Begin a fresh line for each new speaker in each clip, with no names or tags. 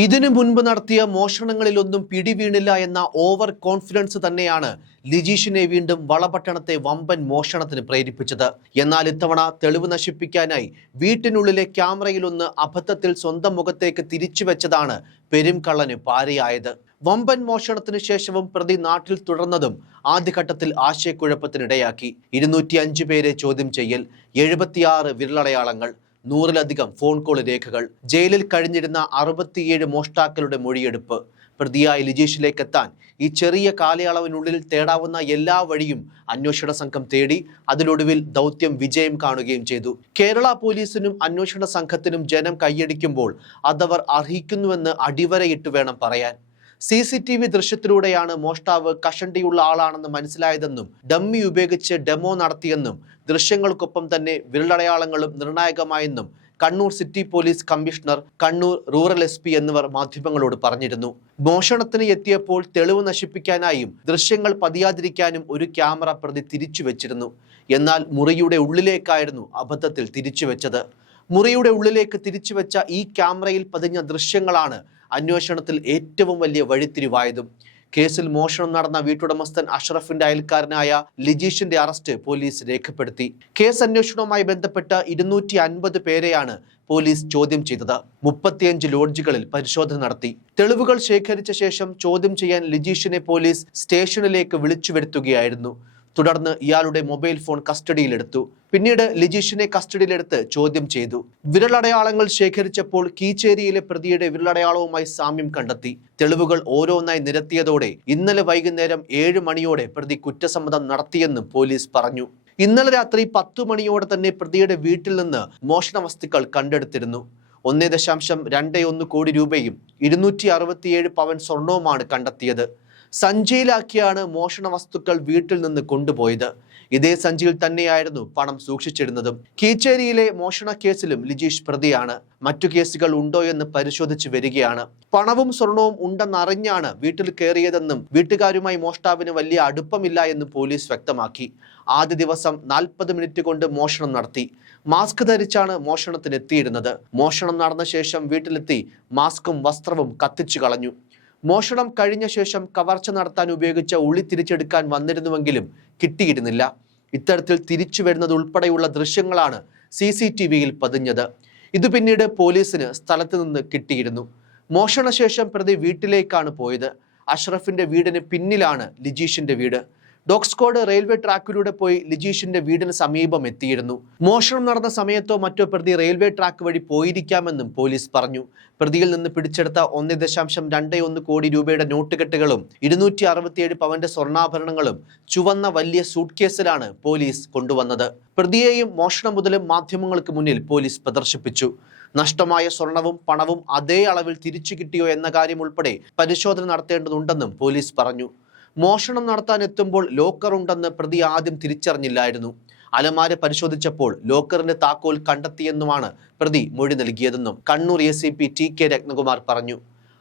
ഇതിനു മുൻപ് നടത്തിയ മോഷണങ്ങളിലൊന്നും പിടിവീണില്ല എന്ന ഓവർ കോൺഫിഡൻസ് തന്നെയാണ് ലിജീഷിനെ വീണ്ടും വളപട്ടണത്തെ വമ്പൻ മോഷണത്തിന് പ്രേരിപ്പിച്ചത്. എന്നാൽ ഇത്തവണ തെളിവ് നശിപ്പിക്കാനായി വീട്ടിനുള്ളിലെ ക്യാമറയിലൊന്ന് അബദ്ധത്തിൽ സ്വന്തം മുഖത്തേക്ക് തിരിച്ചു വെച്ചതാണ് പെരുംകള്ളന് പാരയായത് വമ്പൻ മോഷണത്തിന് ശേഷവും പ്രതി നാട്ടിൽ തുടർന്നതും ആദ്യഘട്ടത്തിൽ ആശയക്കുഴപ്പത്തിനിടയാക്കി. ഇരുന്നൂറ്റി അഞ്ച് പേരെ ചോദ്യം ചെയ്യൽ എഴുപത്തിയാറ് വിരലടയാളങ്ങൾ നൂറിലധികം ഫോൺ കോൾ രേഖകൾ ജയിലിൽ കഴിഞ്ഞിരുന്ന അറുപത്തിയേഴ് മോഷ്ടാക്കളുടെ മൊഴിയെടുപ്പ്. പ്രതിയായ ലിജീഷിലേക്ക് എത്താൻ ഈ ചെറിയ കാലയളവിനുള്ളിൽ തേടാവുന്ന എല്ലാ വഴിയും അന്വേഷണ സംഘം തേടി അതിലൊടുവിൽ ദൗത്യം വിജയം കാണുകയും ചെയ്തു. കേരള പോലീസിനും അന്വേഷണ സംഘത്തിനും ജനം കൈയടിക്കുമ്പോൾ അതവർ അർഹിക്കുന്നുവെന്ന് അടിവരയിട്ട് വേണം പറയാൻ. സി സി ടി വി ദൃശ്യത്തിലൂടെയാണ് മോഷ്ടാവ് കഷണ്ടിയുള്ള ആളാണെന്ന് മനസ്സിലായതെന്നും ഡമ്മി ഉപയോഗിച്ച് ഡെമോ നടത്തിയെന്നും ദൃശ്യങ്ങൾക്കൊപ്പം തന്നെ വിരലടയാളങ്ങളും നിർണായകമായെന്നും Kannur city police commissioner Kannur rural S P എന്നിവർ മാധ്യമങ്ങളോട് പറഞ്ഞിരുന്നു. മോഷണത്തിന് എത്തിയപ്പോൾ തെളിവ് നശിപ്പിക്കാനായും ദൃശ്യങ്ങൾ പതിയാതിരിക്കാനും ഒരു ക്യാമറ പ്രതി തിരിച്ചു വെച്ചിരുന്നു എന്നാൽ മുറിയുടെ ഉള്ളിലേക്കായിരുന്നു അബദ്ധത്തിൽ തിരിച്ചു വെച്ചത് മുറിയുടെ ഉള്ളിലേക്ക് തിരിച്ചു വെച്ച ഈ ക്യാമറയിൽ പതിഞ്ഞ ദൃശ്യങ്ങളാണ് അന്വേഷണത്തിൽ ഏറ്റവും വലിയ വഴിത്തിരിവായതും. കേസിൽ മോഷണം നടന്ന വീട്ടുടമസ്ഥൻ അഷ്റഫിന്റെ അയൽക്കാരനായ ലിജീഷിന്റെ അറസ്റ്റ് പോലീസ് രേഖപ്പെടുത്തി. കേസ് അന്വേഷണവുമായി ബന്ധപ്പെട്ട് ഇരുന്നൂറ്റി അൻപത് പേരെയാണ് പോലീസ് ചോദ്യം ചെയ്തത്. മുപ്പത്തിയഞ്ച് ലോഡ്ജുകളിൽ പരിശോധന നടത്തി. തെളിവുകൾ ശേഖരിച്ച ശേഷം ചോദ്യം ചെയ്യാൻ ലിജീഷിനെ പോലീസ് സ്റ്റേഷനിലേക്ക് വിളിച്ചു വരുത്തുകയായിരുന്നു തുടർന്ന് ഇയാളുടെ മൊബൈൽ ഫോൺ കസ്റ്റഡിയിലെടുത്തു. പിന്നീട് ലിജീഷിനെ കസ്റ്റഡിയിലെടുത്ത് ചോദ്യം ചെയ്തു. വിരലടയാളങ്ങൾ ശേഖരിച്ചപ്പോൾ കീച്ചേരിയിലെ പ്രതിയുടെ വിരലടയാളവുമായി സാമ്യം കണ്ടെത്തി. തെളിവുകൾ ഓരോന്നായി നിരത്തിയതോടെ ഇന്നലെ വൈകുന്നേരം ഏഴ് മണിയോടെ പ്രതി കുറ്റസമ്മതം നടത്തിയെന്നും പോലീസ് പറഞ്ഞു. ഇന്നലെ രാത്രി പത്തു മണിയോടെ തന്നെ പ്രതിയുടെ വീട്ടിൽ നിന്ന് മോഷണ വസ്തുക്കൾ കണ്ടെടുത്തിരുന്നു. ഒന്നേ ദശാംശം രണ്ട് ഒന്ന് കോടി രൂപയും ഇരുന്നൂറ്റി അറുപത്തിയേഴ് പവൻ സ്വർണവുമാണ് കണ്ടെത്തിയത്. സഞ്ചിയിലാക്കിയാണ് മോഷണ വസ്തുക്കൾ വീട്ടിൽ നിന്ന് കൊണ്ടുപോയത്. ഇതേ സഞ്ചിയിൽ തന്നെയായിരുന്നു പണം സൂക്ഷിച്ചിരുന്നതും. കീച്ചേരിയിലെ മോഷണ കേസിലും ലിജീഷ് പ്രതിയാണ്. മറ്റു കേസുകൾ ഉണ്ടോ എന്ന് പരിശോധിച്ച് വരികയാണ്. പണവും സ്വർണവും ഉണ്ടെന്നറിഞ്ഞാണ് വീട്ടിൽ കയറിയതെന്നും വീട്ടുകാരുമായി മോഷ്ടാവിന് വലിയ അടുപ്പമില്ല എന്നും പോലീസ് വ്യക്തമാക്കി. ആദ്യ ദിവസം നാൽപ്പത് മിനിറ്റ് കൊണ്ട് മോഷണം നടത്തി. മാസ്ക് ധരിച്ചാണ് മോഷണത്തിന് എത്തിയിരുന്നത് മോഷണം നടന്ന ശേഷം വീട്ടിലെത്തി മാസ്കും വസ്ത്രവും കത്തിച്ചു കളഞ്ഞു. മോഷണം കഴിഞ്ഞ ശേഷം കവർച്ച നടത്താൻ ഉപയോഗിച്ച ഉളി തിരിച്ചെടുക്കാൻ വന്നിരുന്നുവെങ്കിലും കിട്ടിയിരുന്നില്ല. ഇത്തരത്തിൽ തിരിച്ചു വരുന്നത് ഉൾപ്പെടെയുള്ള ദൃശ്യങ്ങളാണ് സി സി ടി വിയിൽ പതിഞ്ഞത്. ഇത് പിന്നീട് പോലീസിന് സ്ഥലത്ത് നിന്ന് കിട്ടിയിരുന്നു. മോഷണശേഷം പ്രതി വീട്ടിലേക്കാണ് പോയത്. അഷ്റഫിന്റെ വീടിന് പിന്നിലാണ് ലിജീഷിന്റെ വീട്. ഡോക്സ്കോഡ് റെയിൽവേ ട്രാക്കിലൂടെ പോയി ലിജീഷിന്റെ വീടിന് സമീപം എത്തിയിരുന്നു. മോഷണം നടന്ന സമയത്തോ മറ്റോ പ്രതി റെയിൽവേ ട്രാക്ക് വഴി പോയിരിക്കാമെന്നും പോലീസ് പറഞ്ഞു. പ്രതിയിൽ നിന്ന് പിടിച്ചെടുത്ത ഒന്ന് ദശാംശം രണ്ട് ഒന്ന് കോടി രൂപയുടെ നോട്ടുകെട്ടുകളും ഇരുന്നൂറ്റി അറുപത്തിയേഴ് പവന്റെ സ്വർണാഭരണങ്ങളും ചുവന്ന വലിയ സൂട്ട് കേസിലാണ് പോലീസ് കൊണ്ടുവന്നത്. പ്രതിയെയും മോഷണം മുതലും മാധ്യമങ്ങൾക്ക് മുന്നിൽ പോലീസ് പ്രദർശിപ്പിച്ചു. നഷ്ടമായ സ്വർണവും പണവും അതേ അളവിൽ തിരിച്ചു കിട്ടിയോ എന്ന കാര്യം ഉൾപ്പെടെ പരിശോധന നടത്തേണ്ടതുണ്ടെന്നും പോലീസ് പറഞ്ഞു. മോഷണം നടത്താൻ എത്തുമ്പോൾ ലോക്കർ ഉണ്ടെന്ന് പ്രതി ആദ്യം തിരിച്ചറിഞ്ഞില്ലായിരുന്നു. അലമാര പരിശോധിച്ചപ്പോൾ ലോക്കറിന്റെ താക്കോൽ കണ്ടെത്തിയെന്നുമാണ് പ്രതി മൊഴി നൽകിയതെന്നും Kannur A C P T K Ratnakumar പറഞ്ഞു.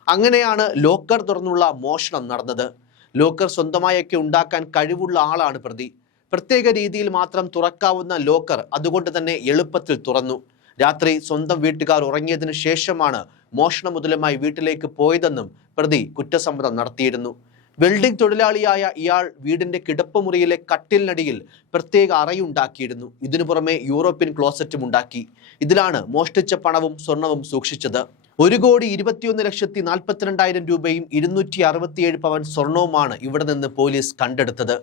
അങ്ങനെയാണ് ലോക്കർ തുറന്നുള്ള മോഷണം നടന്നത്. ലോക്കർ സ്വന്തമായൊക്കെ ഉണ്ടാക്കാൻ കഴിവുള്ള ആളാണ് പ്രതി. പ്രത്യേക രീതിയിൽ മാത്രം തുറക്കാവുന്ന ലോക്കർ അതുകൊണ്ട് തന്നെ എളുപ്പത്തിൽ തുറന്നു. രാത്രി സ്വന്തം വീട്ടുകാർ ഉറങ്ങിയതിനു ശേഷമാണ് മോഷണ മുതലുമായി വീട്ടിലേക്ക് പോയതെന്നും പ്രതി കുറ്റസമ്മതം നടത്തിയിരുന്നു. വെൽഡിംഗ് തൊഴിലാളിയായ ഇയാൾ വീടിന്റെ കിടപ്പുമുറിയിലെ കട്ടിലിനടിയിൽ പ്രത്യേക അറയുണ്ടാക്കിയിരുന്നു. ഇതിനു പുറമെ യൂറോപ്യൻ ക്ലോസറ്റും ഉണ്ടാക്കി. ഇതിലാണ് മോഷ്ടിച്ച പണവും സ്വർണവും സൂക്ഷിച്ചത്. ഒരു കോടി ഇരുപത്തിയൊന്ന് ലക്ഷത്തി നാൽപ്പത്തിരണ്ടായിരം രൂപയും ഇരുന്നൂറ്റി അറുപത്തിയേഴ് പവൻ സ്വർണവുമാണ് ഇവിടെ നിന്ന് പോലീസ് കണ്ടെടുത്തത്.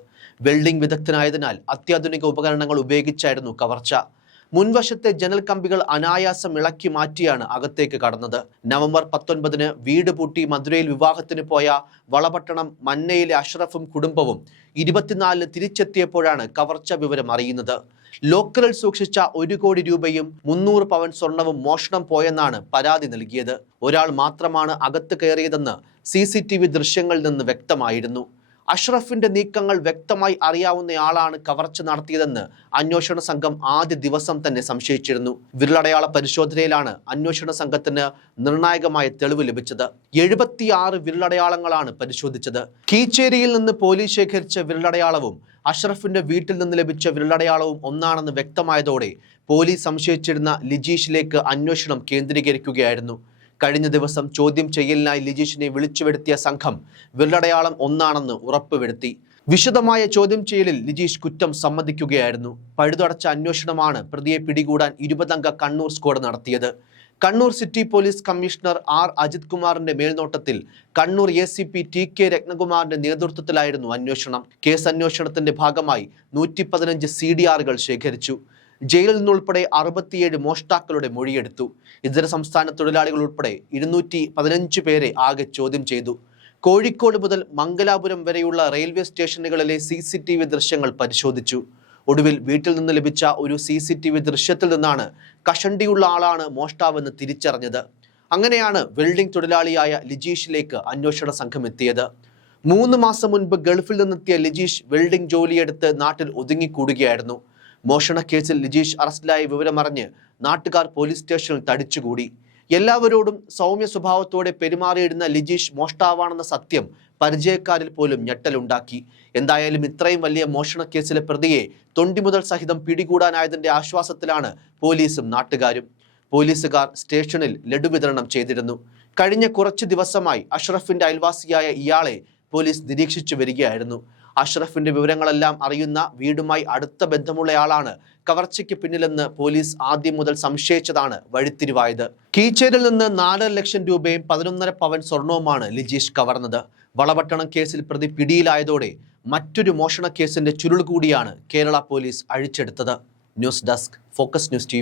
വെൽഡിംഗ് വിദഗ്ധനായതിനാൽ അത്യാധുനിക ഉപകരണങ്ങൾ ഉപയോഗിച്ചായിരുന്നു കവർച്ച. മുൻവശത്തെ ജനൽ കമ്പികൾ അനായാസം ഇളക്കി മാറ്റിയാണ് അകത്തേക്ക് കടന്നത്. നവംബർ പത്തൊൻപതിന് വീട് പൂട്ടി മധുരയിൽ വിവാഹത്തിന് പോയ വളപട്ടണം മന്നയിലെ അഷ്റഫും കുടുംബവും ഇരുപത്തിനാലിന് തിരിച്ചെത്തിയപ്പോഴാണ് കവർച്ച വിവരം അറിയുന്നത്. ലോക്കറിൽ സൂക്ഷിച്ച ഒരു കോടി രൂപയും മുന്നൂറ് പവൻ സ്വർണവും മോഷണം പോയെന്നാണ് പരാതി നൽകിയത്. ഒരാൾ മാത്രമാണ് അകത്ത് കയറിയതെന്ന് സി സി ടി വി ദൃശ്യങ്ങളിൽ നിന്ന് വ്യക്തമായിരുന്നു. അഷ്റഫിന്റെ നീക്കങ്ങൾ വ്യക്തമായി അറിയാവുന്നയാളാണ് കവർച്ച നടത്തിയതെന്ന് അന്വേഷണ സംഘം ആദ്യ ദിവസം തന്നെ സംശയിച്ചിരുന്നു. വിരലടയാള പരിശോധനയിലാണ് അന്വേഷണ സംഘത്തിന് നിർണായകമായ തെളിവ് ലഭിച്ചത്. എഴുപത്തിയാറ് വിരലടയാളങ്ങളാണ് പരിശോധിച്ചത്. കീച്ചേരിയിൽ നിന്ന് പോലീസ് ശേഖരിച്ച വിരലടയാളവും അഷ്റഫിന്റെ വീട്ടിൽ നിന്ന് ലഭിച്ച വിരലടയാളവും ഒന്നാണെന്ന് വ്യക്തമായതോടെ പോലീസ് സംശയിച്ചിരുന്ന ലിജീഷിലേക്ക് അന്വേഷണം കേന്ദ്രീകരിക്കുകയായിരുന്നു. കഴിഞ്ഞ ദിവസം ചോദ്യം ചെയ്യലിനായി ലിജീഷിനെ വിളിച്ചു വരുത്തിയ സംഘം വിരലടയാളം ഒന്നാണെന്ന് ഉറപ്പുവരുത്തി. വിശദമായ ചോദ്യം ചെയ്യലിൽ ലിജീഷ് കുറ്റം സമ്മതിക്കുകയായിരുന്നു. പഴുതടച്ച അന്വേഷണമാണ് പ്രതിയെ പിടികൂടാൻ ഇരുപതംഗ കണ്ണൂർ സ്ക്വാഡ് നടത്തിയത്. Kannur city police commissioner R Ajith കുമാറിന്റെ മേൽനോട്ടത്തിൽ Kannur A C P T K രത്നകുമാറിന്റെ നേതൃത്വത്തിലായിരുന്നു അന്വേഷണം. കേസ് അന്വേഷണത്തിന്റെ ഭാഗമായി നൂറ്റി പതിനഞ്ച് സി ഡി ആറുകൾ ശേഖരിച്ചു. ജയിലിൽ നിന്നുൾപ്പെടെ അറുപത്തിയേഴ് മോഷ്ടാക്കളുടെ മൊഴിയെടുത്തു. ഇതര സംസ്ഥാന തൊഴിലാളികൾ ഉൾപ്പെടെ ഇരുന്നൂറ്റി പതിനഞ്ച് പേരെ ആകെ ചോദ്യം ചെയ്തു. കോഴിക്കോട് മുതൽ മംഗലാപുരം വരെയുള്ള റെയിൽവേ സ്റ്റേഷനുകളിലെ സി സി ടി വി ദൃശ്യങ്ങൾ പരിശോധിച്ചു. ഒടുവിൽ വീട്ടിൽ നിന്ന് ലഭിച്ച ഒരു സി സി ടി വി ദൃശ്യത്തിൽ നിന്നാണ് കഷണ്ടിയുള്ള ആളാണ് മോഷ്ടാവെന്ന് തിരിച്ചറിഞ്ഞത്. അങ്ങനെയാണ് വെൽഡിംഗ് തൊഴിലാളിയായ ലിജീഷിലേക്ക് അന്വേഷണ സംഘം എത്തിയത്. മൂന്ന് മാസം മുൻപ് ഗൾഫിൽ നിന്നെത്തിയ ലിജീഷ് വെൽഡിംഗ് ജോലിയെടുത്ത് നാട്ടിൽ ഒതുങ്ങിക്കൂടുകയായിരുന്നു. മോഷണ കേസിൽ ലിജീഷ് അറസ്റ്റിലായ വിവരമറിഞ്ഞ് നാട്ടുകാർ പോലീസ് സ്റ്റേഷനിൽ തടിച്ചുകൂടി. എല്ലാവരോടും സൗമ്യ സ്വഭാവത്തോടെ പെരുമാറിയിടുന്ന ലിജീഷ് മോഷ്ടാവാണെന്ന സത്യം പരിചയക്കാരിൽ പോലും ഞെട്ടലുണ്ടാക്കി. എന്തായാലും ഇത്രയും വലിയ മോഷണക്കേസിലെ പ്രതിയെ തൊണ്ടി മുതൽ സഹിതം പിടികൂടാനായതിന്റെ ആശ്വാസത്തിലാണ് പോലീസും നാട്ടുകാരും. പോലീസുകാർ സ്റ്റേഷനിൽ ലഡു വിതരണം ചെയ്തിരുന്നു. കഴിഞ്ഞ കുറച്ച് ദിവസമായി അഷ്റഫിന്റെ അയൽവാസിയായ ഇയാളെ പോലീസ് നിരീക്ഷിച്ചു വരികയായിരുന്നു. അഷ്റഫിന്റെ വിവരങ്ങളെല്ലാം അറിയുന്ന വീടുമായി അടുത്ത ബന്ധമുള്ളയാളാണ് കവർച്ചയ്ക്ക് പിന്നിലെന്ന് പോലീസ് ആദ്യം മുതൽ സംശയിച്ചതാണ് വഴിത്തിരിവായത്. കീച്ചേരിൽ നിന്ന് നാലര ലക്ഷം രൂപയും പതിനൊന്നര പവൻ സ്വർണവുമാണ് ലിജീഷ് കവർന്നത്. വളപട്ടണം കേസിൽ പ്രതി പിടിയിലായതോടെ മറ്റൊരു മോഷണ കേസിന്റെ ചുരുൾ കൂടിയാണ് Kerala police അഴിച്ചെടുത്തത്. News desk focus news T